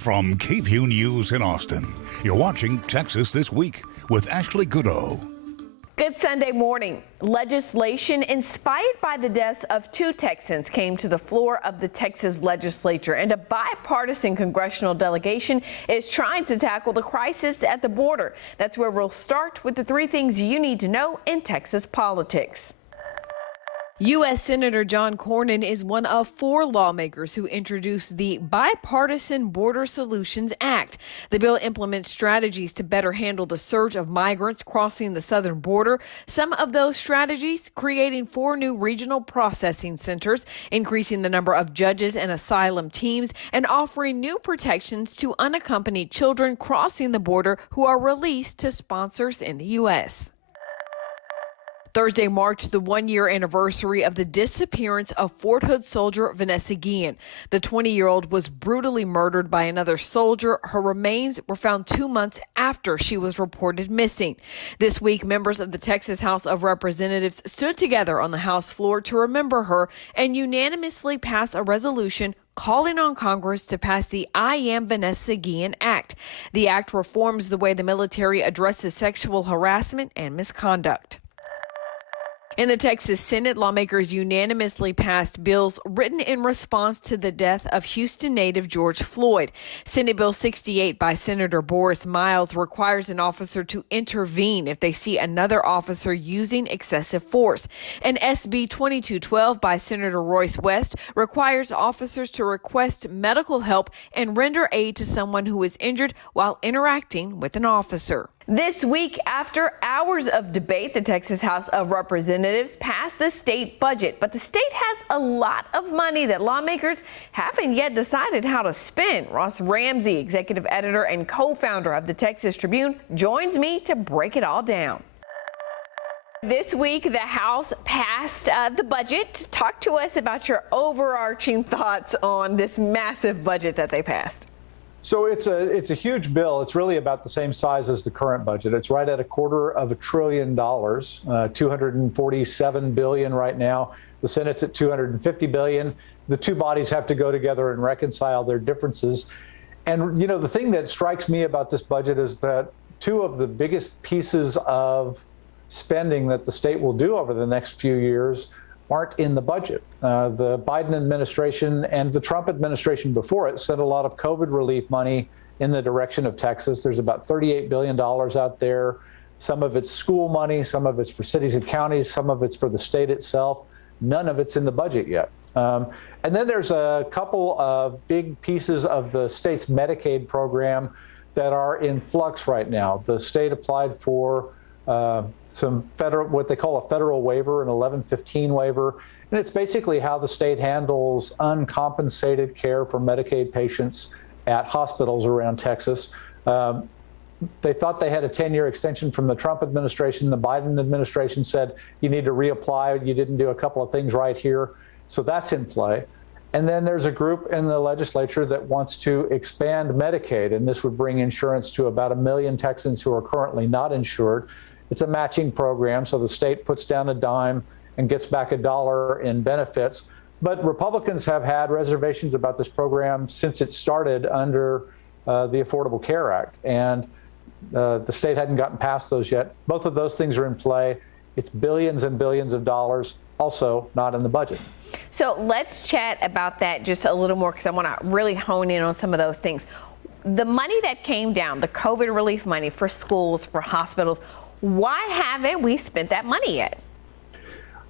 From KVUE News in Austin, you're watching Texas This Week with Ashley Goodo. Good Sunday morning. Legislation inspired by the deaths of 2 Texans came to the floor of the Texas legislature, and a bipartisan congressional delegation is trying to tackle the crisis at the border. That's where we'll start with the 3 things you need to know in Texas politics. U.S. Senator John Cornyn is one of 4 lawmakers who introduced the Bipartisan Border Solutions Act. The bill implements strategies to better handle the surge of migrants crossing the southern border. Some of those strategies: creating 4 new regional processing centers, increasing the number of judges and asylum teams, and offering new protections to unaccompanied children crossing the border who are released to sponsors in the U.S. Thursday marked the 1-year anniversary of the disappearance of Fort Hood soldier Vanessa Guillen. The 20-year-old was brutally murdered by another soldier. Her remains were found 2 months after she was reported missing. This week, members of the Texas House of Representatives stood together on the House floor to remember her and unanimously pass a resolution calling on Congress to pass the I Am Vanessa Guillen Act. The act reforms the way the military addresses sexual harassment and misconduct. In the Texas Senate, lawmakers unanimously passed bills written in response to the death of Houston native George Floyd. Senate Bill 68 by Senator Boris Miles requires an officer to intervene if they see another officer using excessive force. And SB 2212 by Senator Royce West requires officers to request medical help and render aid to someone who is injured while interacting with an officer. This week, after hours of debate, the Texas House of Representatives passed the state budget. But the state has a lot of money that lawmakers haven't yet decided how to spend. Ross Ramsey, executive editor and co-founder of the Texas Tribune, joins me to break it all down. This week, the House passed the budget. Talk to us about your overarching thoughts on this massive budget that they passed. So it's a huge bill. It's really about the same size as the current budget. It's right at $250 billion, $247 billion right now. The Senate's at $250 billion. The 2 bodies have to go together and reconcile their differences. And, you know, the thing that strikes me about this budget is that 2 of the biggest pieces of spending that the state will do over the next few years aren't in the budget. The Biden administration and the Trump administration before it sent a lot of COVID relief money in the direction of Texas. There's about $38 billion out there. Some of it's school money, some of it's for cities and counties, some of it's for the state itself. None of it's in the budget yet. And then there's a couple of big pieces of the state's Medicaid program that are in flux right now. The state applied for some federal, what they call a federal waiver, an 1115 waiver. And it's basically how the state handles uncompensated care for Medicaid patients at hospitals around Texas. They thought they had a 10-year extension from the Trump administration. The Biden administration said, you need to reapply. You didn't do a couple of things right here. So that's in play. And then there's a group in the legislature that wants to expand Medicaid, and this would bring insurance to about 1 million Texans who are currently not insured. It's a matching program, so the state puts down a dime and gets back $1 in benefits. But Republicans have had reservations about this program since it started under the Affordable Care Act, and the state hadn't gotten past those yet. Both of those things are in play. It's billions and billions of dollars, also not in the budget. So let's chat about that just a little more, because I want to really hone in on some of those things. The money that came down, the COVID relief money for schools, for hospitals, why haven't we spent that money yet?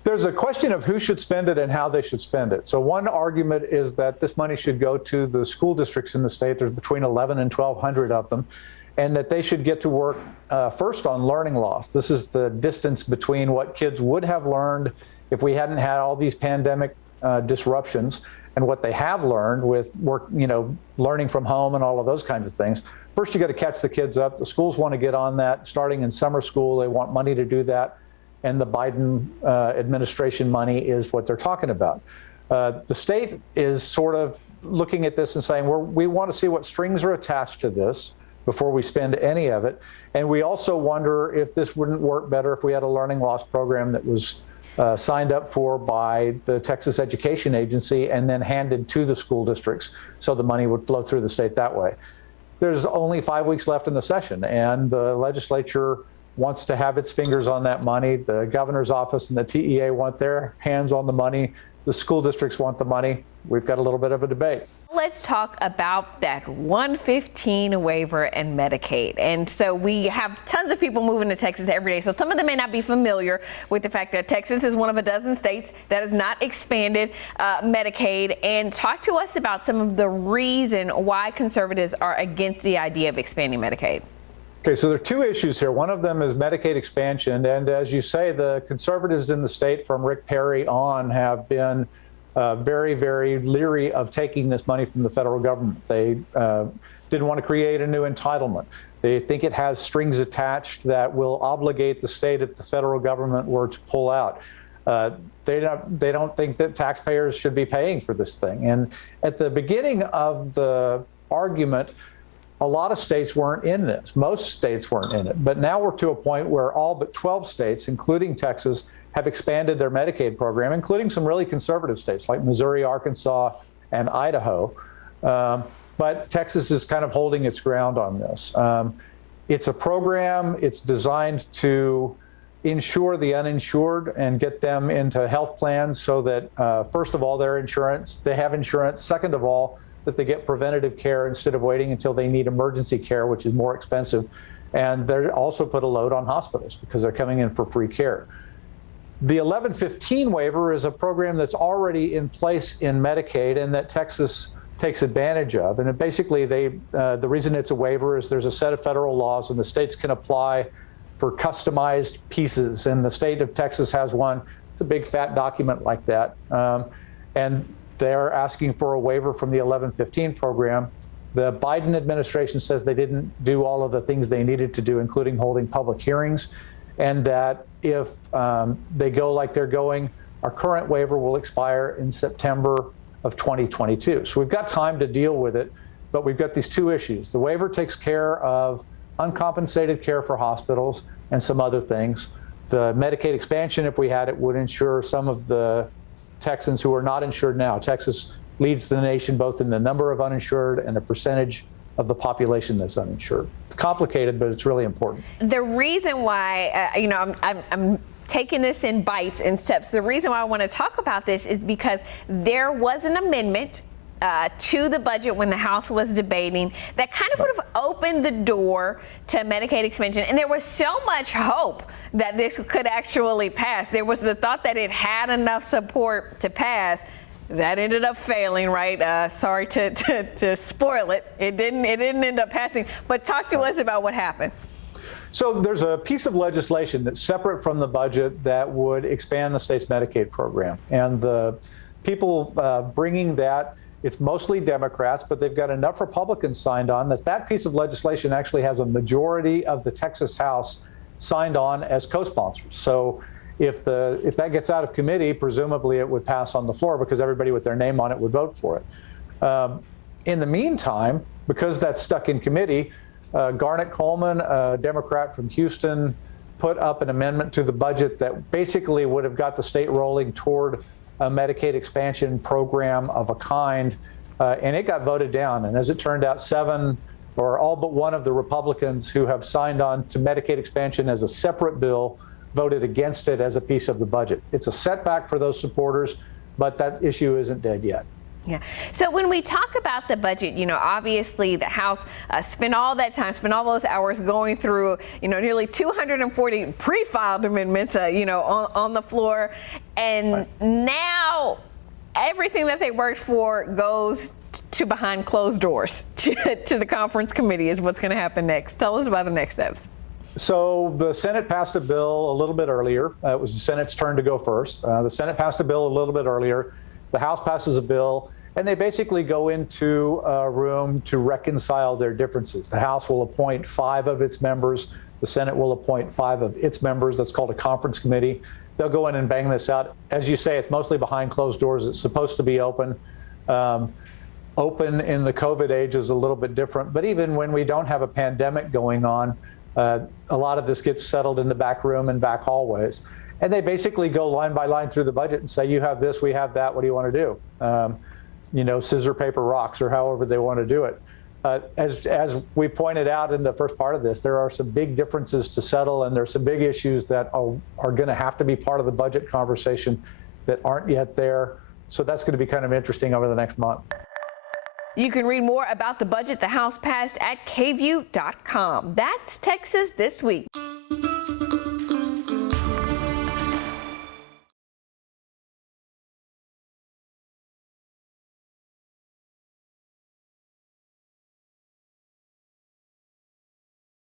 There's a question of who should spend it and how they should spend it. So one argument is that this money should go to the school districts in the state. There's between 1,100 and 1,200 of them, and that they should get to work first on learning loss. This is the distance between what kids would have learned if we hadn't had all these pandemic disruptions and what they have learned with work, you know, learning from home and all of those kinds of things. First, you got to catch the kids up. The schools want to get on that starting in summer school. They want money to do that. And the Biden administration money is what they're talking about. The state is sort of looking at this and saying, we want to see what strings are attached to this before we spend any of it. And we also wonder if this wouldn't work better if we had a learning loss program that was signed up for by the Texas Education Agency and then handed to the school districts, so the money would flow through the state that way. There's only 5 weeks left in the session, and the legislature wants to have its fingers on that money. The governor's office and the TEA want their hands on the money. The school districts want the money. We've got a little bit of a debate. Let's talk about that 115 waiver and Medicaid. And so we have tons of people moving to Texas every day. So some of them may not be familiar with the fact that Texas is one of a dozen states that has not expanded Medicaid. And talk to us about some of the reason why conservatives are against the idea of expanding Medicaid. Okay, so there are two issues here. One of them is Medicaid expansion. And as you say, the conservatives in the state from Rick Perry on have been very, very leery of taking this money from the federal government. They didn't want to create a new entitlement. They think it has strings attached that will obligate the state if the federal government were to pull out. They don't think that taxpayers should be paying for this thing. And at the beginning of the argument, a lot of states weren't in this. Most states weren't in it. But now we're to a point where all but 12 states, including Texas, have expanded their Medicaid program, including some really conservative states like Missouri, Arkansas, and Idaho. But Texas is kind of holding its ground on this. It's a program, it's designed to insure the uninsured and get them into health plans so that, first of all, they have insurance. Second of all, that they get preventative care instead of waiting until they need emergency care, which is more expensive. And they're also put a load on hospitals because they're coming in for free care. The 1115 waiver is a program that's already in place in Medicaid and that Texas takes advantage of. And basically, the reason it's a waiver is there's a set of federal laws and the states can apply for customized pieces. And the state of Texas has one. It's a big fat document like that. And they're asking for a waiver from the 1115 program. The Biden administration says they didn't do all of the things they needed to do, including holding public hearings, and that if they go like they're going, our current waiver will expire in September of 2022. So we've got time to deal with it, but we've got these two issues. The waiver takes care of uncompensated care for hospitals and some other things. The Medicaid expansion, if we had it, would ensure some of the Texans who are not insured now. Texas leads the nation both in the number of uninsured and the percentage of the population that's uninsured. It's complicated, but it's really important. The reason why, I'm taking this in bites and steps. The reason why I want to talk about this is because there was an amendment to the budget when the House was debating that kind of would have opened the door to Medicaid expansion. And there was so much hope that this could actually pass. There was the thought that it had enough support to pass. That ended up failing, right? Sorry to spoil it. It didn't end up passing. But talk to us about what happened. So there's a piece of legislation that's separate from the budget that would expand the state's Medicaid program. And the people bringing that, it's mostly Democrats, but they've got enough Republicans signed on that piece of legislation actually has a majority of the Texas House signed on as co-sponsors. So if that gets out of committee, presumably it would pass on the floor because everybody with their name on it would vote for it. In the meantime, because that's stuck in committee, Garnet Coleman, a Democrat from Houston, put up an amendment to the budget that basically would have got the state rolling toward a Medicaid expansion program of a kind, and it got voted down. And as it turned out, 7 or all but one of the Republicans who have signed on to Medicaid expansion as a separate bill voted against it as a piece of the budget. It's a setback for those supporters, but that issue isn't dead yet. Yeah. So when we talk about the budget, obviously the House spent all that time, spent all those hours going through, nearly 240 pre-filed amendments, on the floor. And right. Now everything that they worked for goes to behind closed doors to the conference committee is what's going to happen next. Tell us about the next steps. So the Senate passed a bill a little bit earlier. It was the Senate's turn to go first. The Senate passed a bill a little bit earlier. The House passes a bill, and they basically go into a room to reconcile their differences. The House will appoint 5 of its members. The Senate will appoint 5 of its members. That's called a conference committee. They'll go in and bang this out. As you say, it's mostly behind closed doors. It's supposed to be open. Open in the COVID age is a little bit different. But even when we don't have a pandemic going on, a lot of this gets settled in the back room and back hallways. And they basically go line by line through the budget and say, you have this, we have that, what do you want to do? You know, scissor, paper, rocks, or however they want to do it. As we pointed out in the first part of this, there are some big differences to settle, and there's some big issues that are going to have to be part of the budget conversation that aren't yet there. So that's going to be kind of interesting over the next month. You can read more about the budget the House passed at kview.com. That's Texas This Week.